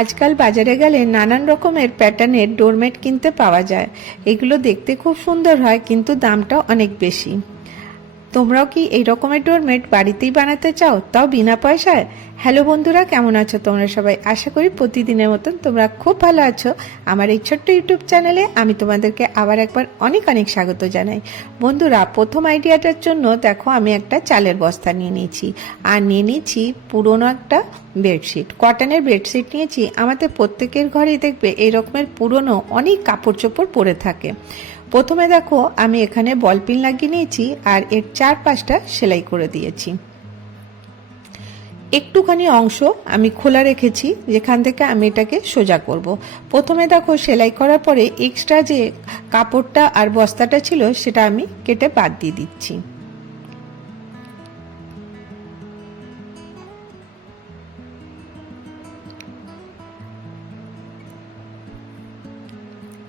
আজকাল বাজারে গেলে নানান রকমের প্যাটার্নের ডোরমেট কিনতে পাওয়া যায়। এগুলো দেখতে খুব সুন্দর হয়, কিন্তু দামটা অনেক বেশি। তোমরাও কি এই রকমের ডোরমেট বাড়িতেই বানাতে চাও? তাও বিনা পয়সায়? হ্যালো বন্ধুরা, কেমন আছো তোমরা সবাই? আশা করি প্রতিদিনের মতন তোমরা খুব ভালো আছো। আমার এই ছোট্ট ইউটিউব চ্যানেলে আমি তোমাদেরকে আবার একবার অনেক অনেক স্বাগত জানাই। বন্ধুরা, প্রথম আইডিয়াটার জন্য দেখো আমি একটা চালের বস্তা নিয়ে নিয়েছি। আর নিয়ে নিয়েছি পুরনো একটা বেডশিট কটনের বেডশিট নিয়েছি। আমাদের প্রত্যেকের ঘরেই দেখবে এই রকমের পুরনো অনেক কাপড় চোপড় পরে থাকে। প্রথমে দেখো, আমি এখানে বল পিন লাগিয়ে নিয়েছি আর এর চারপাশটা সেলাই করে দিয়েছি একটুখানি অংশ আমি খোলা রেখেছি, যেখান থেকে আমি এটাকে সোজা করব। প্রথমে দেখো, সেলাই করার পরে এক্সট্রা যে কাপড়টা আর বস্তাটা ছিল, সেটা আমি কেটে বাদ দিয়ে দিচ্ছি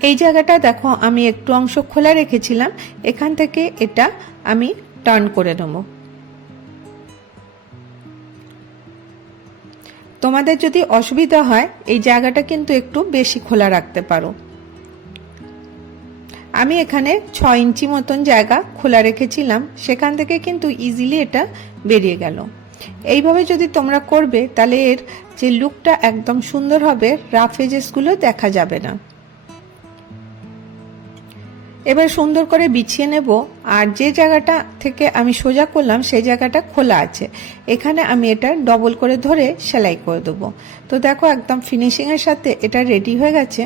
এই জায়গাটা দেখো, আমি একটু অংশ খোলা রেখেছিলাম। এখান থেকে এটা আমি টার্ন করে নেব। তোমাদের যদি অসুবিধা হয়, এই জায়গাটা কিন্তু একটু বেশি খোলা রাখতে পারো। আমি এখানে ছ ইঞ্চি মতন জায়গা খোলা রেখেছিলাম, সেখান থেকে কিন্তু ইজিলি এটা বেরিয়ে গেল। এইভাবে যদি তোমরা করবে, তাহলে এর যে লুকটা একদম সুন্দর হবে রাফ এজেসগুলো দেখা যাবে না। এবার সুন্দর করে বিছিয়ে নেব, আর যে জায়গাটা থেকে আমি সোজা করলাম, সেই জায়গাটা খোলা আছে। এখানে আমি এটা ডবল করে ধরে সেলাই করে দেবো। তো দেখো, একদম ফিনিশিংয়ের সাথে এটা রেডি হয়ে গেছে।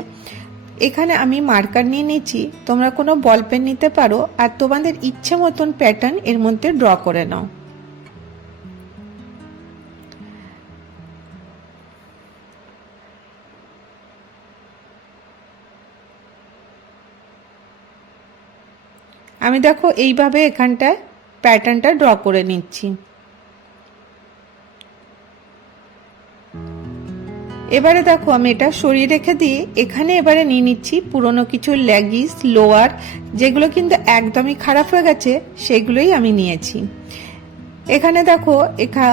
এখানে আমি মার্কার নিয়ে নিচ্ছি। তোমরা কোনো বল পেন নিতে পারো, আর তোমাদের ইচ্ছে মতন প্যাটার্ন এর মধ্যে ড্র করে নাও। আমি দেখো এইভাবে এখানটায় প্যাটার্নটা ড্র করে নিচ্ছি। এবারে দেখো আমি এটা সরিয়ে রেখে দিয়ে এখানে এবারে নিয়ে নিচ্ছি পুরনো কিছু লেগিস, লোয়ার, যেগুলো কিন্তু একদমই খারাপ হয়ে গেছে, সেগুলোই আমি নিয়েছি। এখানে দেখো এখা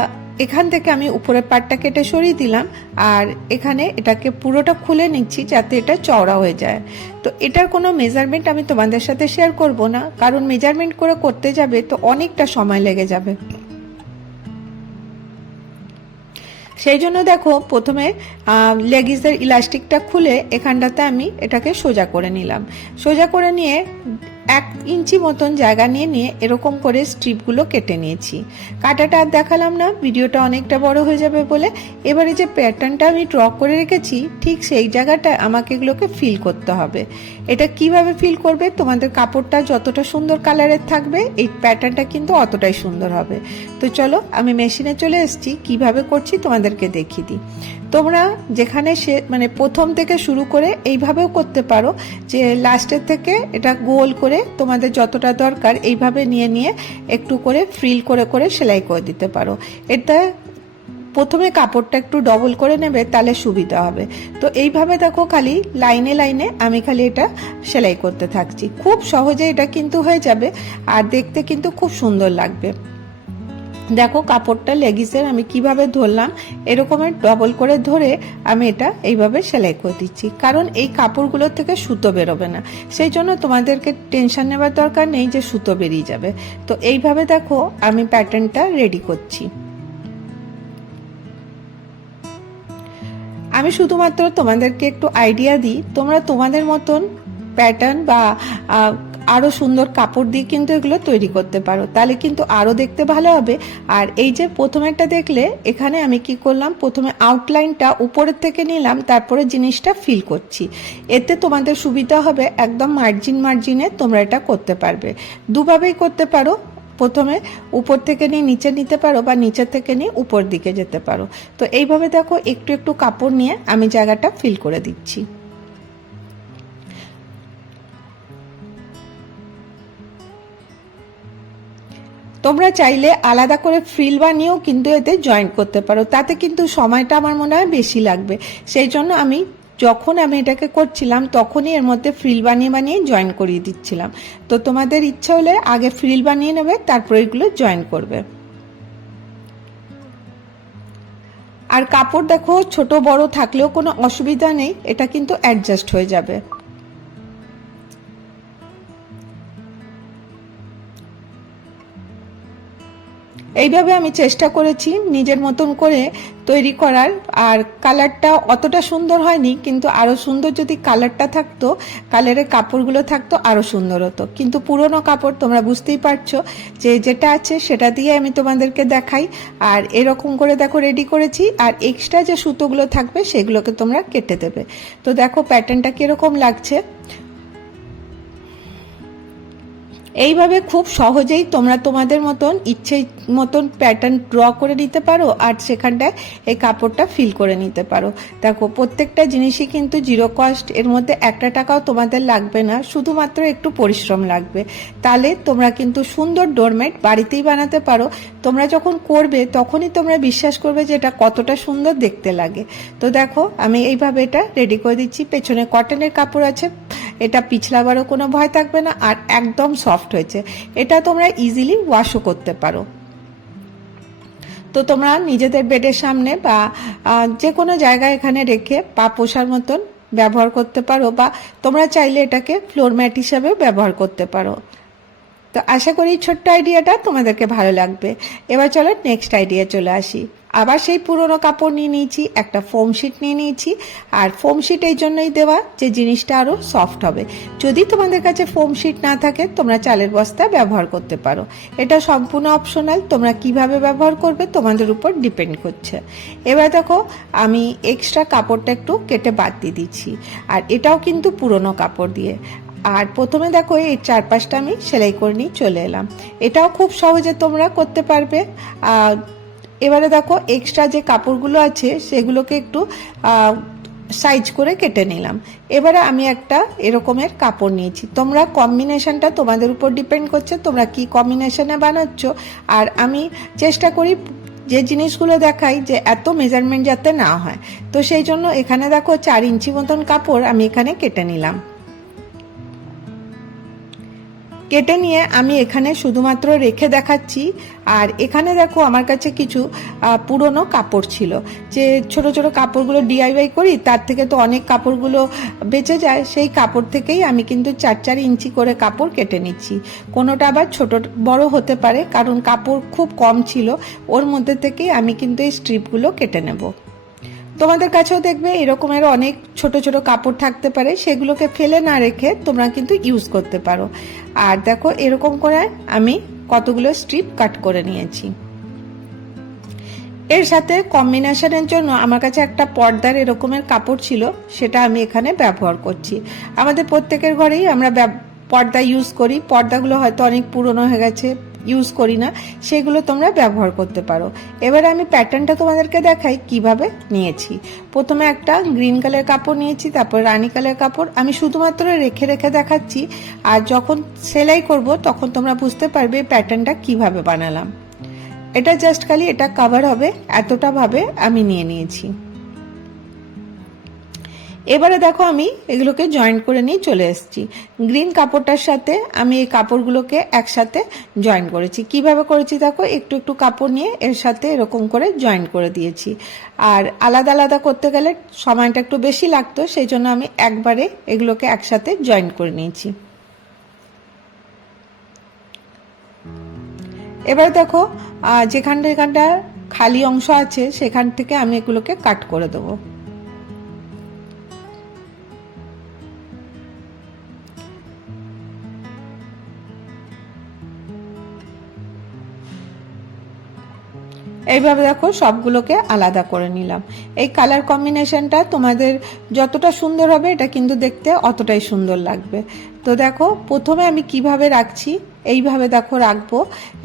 এখান থেকে আমি উপরের পাটটা কেটে সরিয়ে দিলাম, আর এখানে এটাকে পুরোটা খুলে নিচ্ছি যাতে এটা চওড়া হয়ে যায়। তো এটার কোনো মেজারমেন্ট আমি তোমাদের সাথে শেয়ার করব না, কারণ মেজারমেন্ট করে করতে যাবে তো অনেকটা সময় লেগে যাবে। সেই জন্য দেখো, প্রথমে লেগিসের ইলাস্টিকটা খুলে এখানটাতে আমি এটাকে সোজা করে নিলাম। সোজা করে নিয়ে এক ইঞ্চি মতন জায়গা নিয়ে নিয়ে এরকম করে স্ট্রিপগুলো কেটে নিয়েছি। কাটাটা আর দেখালাম না, ভিডিওটা অনেকটা বড় হয়ে যাবে বলে। এবারে যে প্যাটার্নটা আমি ড্র করে রেখেছি, ঠিক সেই জায়গাটা আমাকে এগুলোকে ফিল করতে হবে। এটা কীভাবে ফিল করবে? তোমাদের কাপড়টা যতটা সুন্দর কালারের থাকবে, এই প্যাটার্নটা কিন্তু অতটাই সুন্দর হবে। তো চলো, আমি মেশিনে চলে এসেছি, কীভাবে করছি তোমাদেরকে দেখিয়ে দিই। তোমরা যেখানে সে মানে প্রথম থেকে শুরু করে এইভাবেও করতে পারো যে লাস্টের থেকে এটা গোল করে তোমাদের যতটা দরকার এইভাবে নিয়ে নিয়ে একটু করে ফ্রিল করে করে সেলাই করে দিতে পারো। এটা প্রথমে কাপড়টা একটু ডবল করে নেবে, তাহলে সুবিধা হবে। তো এইভাবে দেখো খালি লাইনে লাইনে আমি খালি এটা সেলাই করতে থাকছি। খুব সহজে এটা কিন্তু হয়ে যাবে আর দেখতে কিন্তু খুব সুন্দর লাগবে। দেখো কাপড়টা লেগিসের আমি কীভাবে ধরলাম এরকমের ডবল করে ধরে আমি এটা এইভাবে সেলাই করে দিচ্ছি। কারণ এই কাপড়গুলোর থেকে সুতো বেরোবে না। সেই জন্য তোমাদেরকে টেনশন নেবার দরকার নেই যে সুতো বেরিয়ে যাবে। তো এইভাবে দেখো আমি প্যাটার্নটা রেডি করছি। আমি শুধুমাত্র তোমাদেরকে একটু আইডিয়া দিই, তোমরা তোমাদের মতন প্যাটার্ন বা আরও সুন্দর কাপড় দিয়ে কিন্তু এগুলো তৈরি করতে পারো। তাহলে কিন্তু আরও দেখতে ভালো হবে। আর এই যে প্রথমেরটা দেখলে, এখানে আমি কি করলাম? প্রথমে আউটলাইনটা উপরের থেকে নিলাম, তারপরে জিনিসটা ফিল করছি। এতে তোমাদের সুবিধা হবে, একদম মার্জিন মার্জিনে তোমরা এটা করতে পারবে। দুভাবেই করতে পারো। প্রথমে উপর থেকে নিয়ে নিচে নিতে পারো বা নিচের থেকে নিয়ে উপর দিকে যেতে পারো। তো এইভাবে দেখো, একটু একটু কাপড় নিয়ে আমি জায়গাটা ফিল করে দিচ্ছি। তোমরা চাইলে আলাদা করে ফ্রিল বানিয়েও কিন্তু এতে জয়েন করতে পারো। তাতে কিন্তু সময়টা আমার মনে হয় বেশি লাগবে। সেই জন্য আমি যখন আমি এটাকে করছিলাম, তখনই এর মধ্যে ফ্রিল বানিয়ে বানিয়ে জয়েন করিয়ে দিচ্ছিলাম। তো তোমাদের ইচ্ছা হলে আগে ফ্রিল বানিয়ে নেবে, তারপর এগুলো জয়েন করবে। আর কাপড় দেখো, ছোট বড় থাকলেও কোনো অসুবিধা নেই, এটা কিন্তু অ্যাডজাস্ট হয়ে যাবে। এইভাবে আমি চেষ্টা করেছি নিজের মতন করে তৈরি করার। আর কালারটা অতটা সুন্দর হয়নি, কিন্তু আরও সুন্দর যদি কালারটা থাকতো, কালারের কাপড়গুলো থাকতো আরও সুন্দর হতো। কিন্তু পুরনো কাপড় তোমরা বুঝতেই পারছ যে যেটা আছে সেটা দিয়ে আমি তোমাদেরকে দেখাই। আর এরকম করে দেখো রেডি করেছি। আর এক্সট্রা যে সুতোগুলো থাকবে সেগুলোকে তোমরা কেটে দেবে। তো দেখো প্যাটার্নটা কীরকম লাগছে? এইভাবে খুব সহজেই তোমরা তোমাদের মতন ইচ্ছে মতন প্যাটার্ন ড্র করে নিতে পারো আর সেখানটায় এই কাপড়টা ফিল করে নিতে পারো। দেখো, প্রত্যেকটা জিনিসই কিন্তু জিরো কস্ট এর মধ্যে একটা টাকাও তোমাদের লাগবে না, শুধুমাত্র একটু পরিশ্রম লাগবে। তাহলে তোমরা কিন্তু সুন্দর ডোরমেট বাড়িতেই বানাতে পারো। তোমরা যখন করবে, তখনই তোমরা বিশ্বাস করবে যে এটা কতটা সুন্দর দেখতে লাগে। তো দেখো, আমি এইভাবে এটা রেডি করে দিচ্ছি। পেছনে কটনের কাপড় আছে, এটা পিছলাবারও কোনো ভয় থাকবে না, আর একদম সফট হয়েছে, এটা তোমরা ইজিলি ওয়াশও করতে পারো। তো তোমরা নিজেদের বেডের সামনে বা যে কোনো জায়গায় এখানে রেখে পা পোষার মতন ব্যবহার করতে পারো বা, তোমরা চাইলে এটাকে ফ্লোর ম্যাট হিসাবেও ব্যবহার করতে পারো। তো আশা করি ছোট্ট আইডিয়াটা তোমাদেরকে ভালো লাগবে। এবার চলো নেক্সট আইডিয়া চলে আসি। আবার সেই পুরনো কাপড় নিয়ে নিয়েছি, একটা ফোম শিট নিয়ে নিয়েছি। আর ফোম শিট এই জন্যই দেওয়া যে জিনিসটা আরও সফট হবে। যদি তোমাদের কাছে ফোম শিট না থাকে, তোমরা চালের বস্তা ব্যবহার করতে পারো। এটা সম্পূর্ণ অপশনাল তোমরা কীভাবে ব্যবহার করবে তোমাদের উপর ডিপেন্ড করছে। এবার দেখো, আমি এক্সট্রা কাপড়টা একটু কেটে বাদ দিয়ে দিচ্ছি। আর এটাও কিন্তু পুরনো কাপড় দিয়ে। আর প্রথমে দেখো, এই চারপাশটা আমি সেলাই করে নিয়ে চলে এলাম। এটাও খুব সহজে তোমরা করতে পারবে। এবারে দেখো এক্সট্রা যে কাপড়গুলো আছে, সেগুলোকে একটু সাইজ করে কেটে নিলাম। এবারে আমি একটা এরকমের কাপড় নিয়েছি। তোমরা কম্বিনেশনটা তোমাদের উপর ডিপেন্ড করছে, তোমরা কি কম্বিনেশনে বানাচ্ছ। আর আমি চেষ্টা করি যে জিনিসগুলো দেখাই যে এত মেজারমেন্ট যাতে না হয়। তো সেই জন্য এখানে দেখো চার ইঞ্চি মতন কাপড় আমি এখানে কেটে নিলাম। কেটে নিয়ে আমি এখানে শুধুমাত্র রেখে দেখাচ্ছি। আর এখানে দেখো আমার কাছে কিছু পুরনো কাপড় ছিল। যে ছোট ছোট কাপড়গুলো ডিআইওয়াই করি, তার থেকে তো অনেক কাপড়গুলো বেঁচে যায়, সেই কাপড় থেকেই আমি কিন্তু চার চার ইঞ্চি করে কাপড় কেটে নিচ্ছি। কোনোটা আবার ছোট বড় হতে পারে, কারণ কাপড় খুব কম ছিল, ওর মধ্যে থেকেই আমি কিন্তু এই স্ট্রিপগুলো কেটে নেব। তোমাদের কাছেও দেখবে এরকমের অনেক ছোট ছোট কাপড় থাকতে পারে, সেগুলোকে ফেলে না রেখে তোমরা কিন্তু ইউজ করতে পারো। আর দেখো, এরকম করে আমি কতগুলো স্ট্রিপ কাট করে নিয়েছি। এর সাথে কম্বিনেশনের জন্য আমার কাছে একটা পর্দার এরকমের কাপড় ছিল, সেটা আমি এখানে ব্যবহার করছি। আমাদের প্রত্যেকের ঘরেই আমরা পর্দা ইউজ করি। পর্দাগুলো হয়তো অনেক পুরনো হয়ে গেছে ইউজ করি না, সেগুলো তোমরা ব্যবহার করতে পারো। এবার আমি প্যাটার্নটা তোমাদেরকে দেখাই, কীভাবে নিয়েছি। প্রথমে একটা গ্রিন কালার কাপড় নিয়েছি, তারপর রানি কালার কাপড়। আমি শুধুমাত্র রেখে রেখে দেখাচ্ছি, আর যখন সেলাই করব, তখন তোমরা বুঝতে পারবে প্যাটার্নটা কীভাবে বানালাম। এটা জাস্ট খালি এটা কাভার হবে, এতটা ভাবে আমি নিয়ে নিয়েছি। এবারে দেখো আমি এগুলোকে জয়েন্ট করে নিয়ে চলে এসেছি। গ্রিন কাপড়টার সাথে আমি এই কাপড়গুলোকে একসাথে জয়েন করেছি। কীভাবে করেছি দেখো? একটু একটু কাপড় নিয়ে এর সাথে এরকম করে জয়েন করে দিয়েছি। আর আলাদা আলাদা করতে গেলে সময়টা একটু বেশি লাগতো, সেই জন্য আমি একবারে এগুলোকে একসাথে জয়েন করে নিয়েছি। এবার দেখো যেখানটা যেখানটা খালি অংশ আছে, সেখান থেকে আমি এগুলোকে কাট করে দেবো। এইভাবে দেখো সবগুলোকে আলাদা করে নিলাম। এই কালার কম্বিনেশনটা তোমাদের যতটা সুন্দর হবে, এটা কিন্তু দেখতে অতটাই সুন্দর লাগবে। তো দেখো, প্রথমে আমি কীভাবে রাখছি? এইভাবে দেখো রাখব,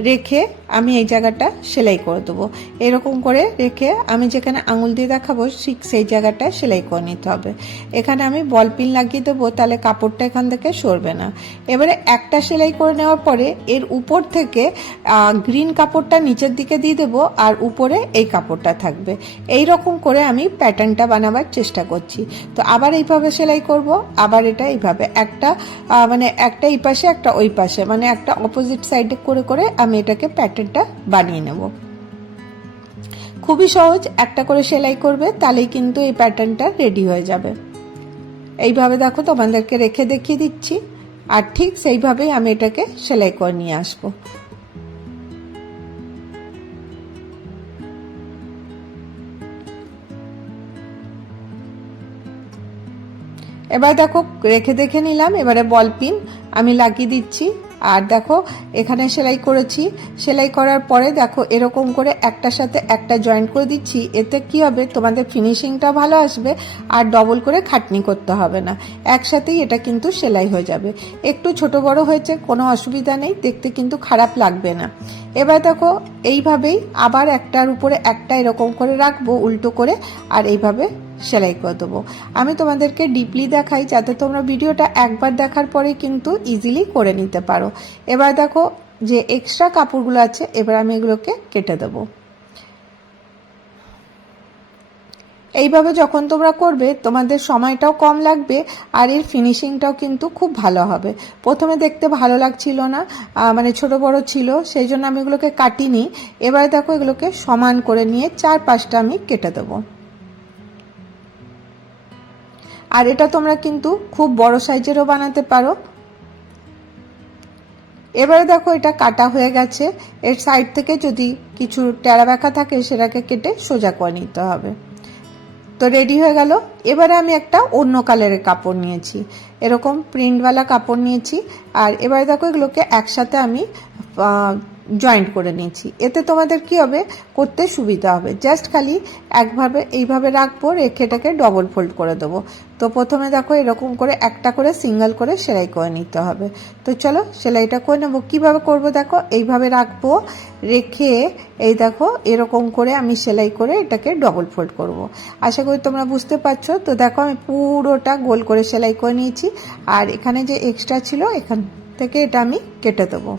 রেখে আমি এই জায়গাটা সেলাই করে দেবো। এরকম করে রেখে আমি যেখানে আঙুল দিয়ে দেখাবো, ঠিক সেই জায়গাটা সেলাই করে নিতে হবে। এখানে আমি বল পিন লাগিয়ে দেবো, তাহলে কাপড়টা এখান থেকে সরবে না। এবারে একটা সেলাই করে নেওয়ার পরে এর উপর থেকে গ্রিন কাপড়টা নিচের দিকে দিয়ে দেবো আর উপরে এই কাপড়টা থাকবে। এই রকম করে আমি প্যাটার্নটা বানাবার চেষ্টা করছি। তো আবার এইভাবে সেলাই করব, আবার এটা এইভাবে। একটা মানে একটা এই পাশে, একটা ওই পাশে। মানে একটা অপোজিট সাইডে করে করে আমি এটাকে প্যাটার্নটা বানিয়ে নেব। খুবই সহজ, একটা করে সেলাই করবে, তাহলেই কিন্তু এই প্যাটার্নটা রেডি হয়ে যাবে। এইভাবে দেখো, তোমাদেরকে রেখে দেখিয়ে দিচ্ছি। আর ঠিক সেইভাবেই আমি এটাকে সেলাই করে নিয়ে আসব। এবার দেখো, রেখে দেখে নিলাম, এবারে বল পিন আমি লাগিয়ে দিচ্ছি। আর দেখো, এখানে সেলাই করেছি। সেলাই করার পরে দেখো, এরকম করে একটার সাথে একটা জয়েন্ট করে দিচ্ছি। এতে কি হবে? তোমাদের ফিনিশিংটা ভালো আসবে, আর ডবল করে খাটনি করতে হবে না। একসাথেই এটা কিন্তু সেলাই হয়ে যাবে। একটু ছোট বড় হয়েছে, কোনো অসুবিধা নেই, দেখতে কিন্তু খারাপ লাগবে না। এবার দেখো, এইভাবেই আবার একটার উপরে একটা এরকম করে রাখব, উল্টো করে, আর এইভাবে সেলাই করে দেবো। আমি তোমাদেরকে ডিপলি দেখাই যাতে তোমরা ভিডিওটা একবার দেখার পরে কিন্তু ইজিলি করে নিতে পারো। এবার দেখো যে এক্সট্রা কাপড়গুলো আছে, এবার আমি এগুলোকে কেটে দেবো। এইভাবে যখন তোমরা করবে, তোমাদের সময়টাও কম লাগবে আর এর ফিনিশিংটাও কিন্তু খুব ভালো হবে। প্রথমে দেখতে ভালো লাগছিল না মানে ছোট বড় ছিল, সেই জন্য আমি এগুলোকে কাটিনি। এবার দেখো এগুলোকে সমান করে নিয়ে চার পাঁচটা আমি কেটে দেবো। আর এটা তোমরা কিন্তু খুব বড় সাইজেরও বানাতে পারো। এবারে দেখো এটা কাটা হয়ে গেছে। এর সাইড থেকে যদি কিছু টেরা ব্যাখা থাকে সেটাকে কেটে সোজা করে নিতে হবে। তো রেডি হয়ে গেল। এবারে আমি একটা অন্য কালারের কাপড় নিয়েছি। এরকম প্রিন্টওয়ালা কাপড় নিয়েছি। আর এবারে দেখো এগুলোকে একসাথে আমি জয়েন্ট করে নিয়েছি। এতে তোমাদের কি হবে? করতে সুবিধা হবে। জাস্ট খালি একভাবে, এইভাবে রাখব, রেখে এটাকে ডবল ফোল্ড করে দেবো। তো প্রথমে দেখো এরকম করে একটা করে সিঙ্গেল করে সেলাই করে নিতে হবে। তো চলো সেলাইটা করে নেব। কীভাবে করব দেখো? এইভাবে রাখব, রেখে এই দেখো এরকম করে আমি সেলাই করে এটাকে ডবল ফোল্ড করব। আশা করি তোমরা বুঝতে পারছ। তো দেখো আমি পুরোটা গোল করে সেলাই করে নিয়েছি। আর এখানে যে এক্সট্রা ছিল, এখান থেকে এটা আমি কেটে দেবো।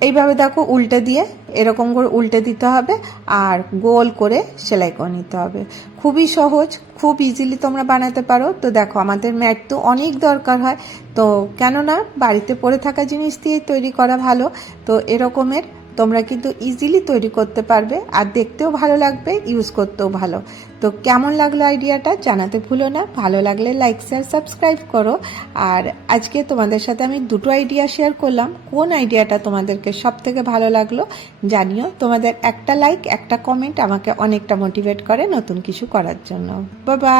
এইভাবে দেখো উল্টে দিয়ে এরকম করে উল্টে দিতে হবে আর গোল করে সেলাই করে নিতে হবে। খুবই সহজ, খুব ইজিলি তোমরা বানাতে পারো। তো দেখো, আমাদের ম্যাট তো অনেক দরকার হয়। তো কেননা বাড়িতে পড়ে থাকা জিনিস দিয়ে তৈরি করা ভালো। তো এরকমের তোমরা কিন্তু ইজিলি তৈরি করতে পারবে আর দেখতেও ভালো লাগবে ইউজ করতেও ভালো। তো কেমন লাগল আইডিয়াটা জানাতে ভুলো না, ভালো লাগলে লাইক শেয়ার সাবস্ক্রাইব করো। আর আজকে তোমাদের সাথে আমি দুটো আইডিয়া শেয়ার করলাম, কোন আইডিয়াটা তোমাদেরকে সব থেকে ভালো লাগল জানিও। তোমাদের একটা লাইক একটা কমেন্ট আমাকে অনেকটা মোটিভেট করে নতুন কিছু করার জন্য। বাবা